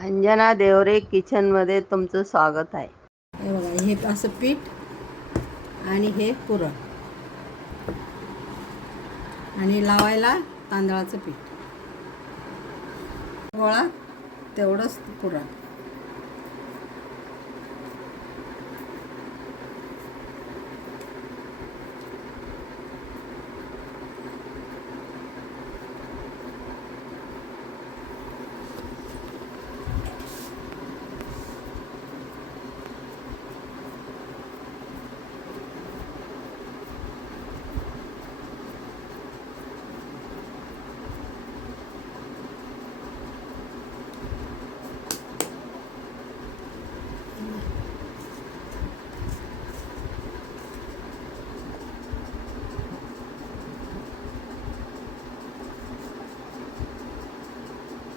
अंजना देवरे किचनमध्ये तुमचं स्वागत आहे. हे बघा हे असं पीठ आणि हे पुरण आणि लावायला तांदळाचं पीठ. गोळा तेवढंच पुरण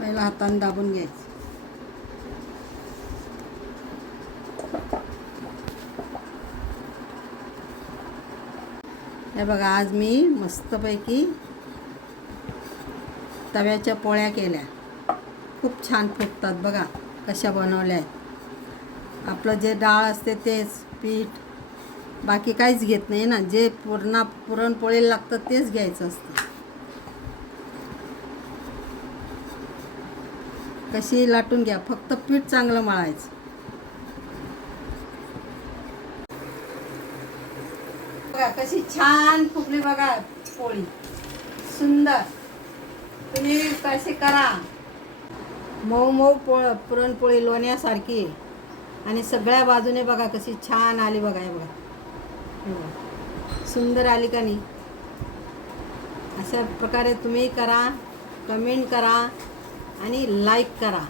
पहिला हाताने दाबून घ्यायचं. हे बघा आज मी मस्तपैकी तव्याच्या पोळ्या केल्या. खूप छान फुटतात बघा कशा बनवल्या आहेत. आपलं जे डाळ असते तेच पीठ बाकी काहीच घेत नाही ना. जे पूर्ण पुरणपोळीला लागतं तेच घ्यायचं असतं. कशी लाटून घ्या. फक्त पीठ चांगलं मळायचं. बघा कशी छान फुगली बघा पोळी. सुंदर. तुम्ही कशी करा. मऊ मऊ पोळ पुरणपोळी लोण्यासारखी. आणि सगळ्या बाजूने बघा कशी छान आली बघा बघा. हे बघा. सुंदर आली का नाही? अशा प्रकारे तुम्ही करा कमेंट करा. आणि लाईक करा.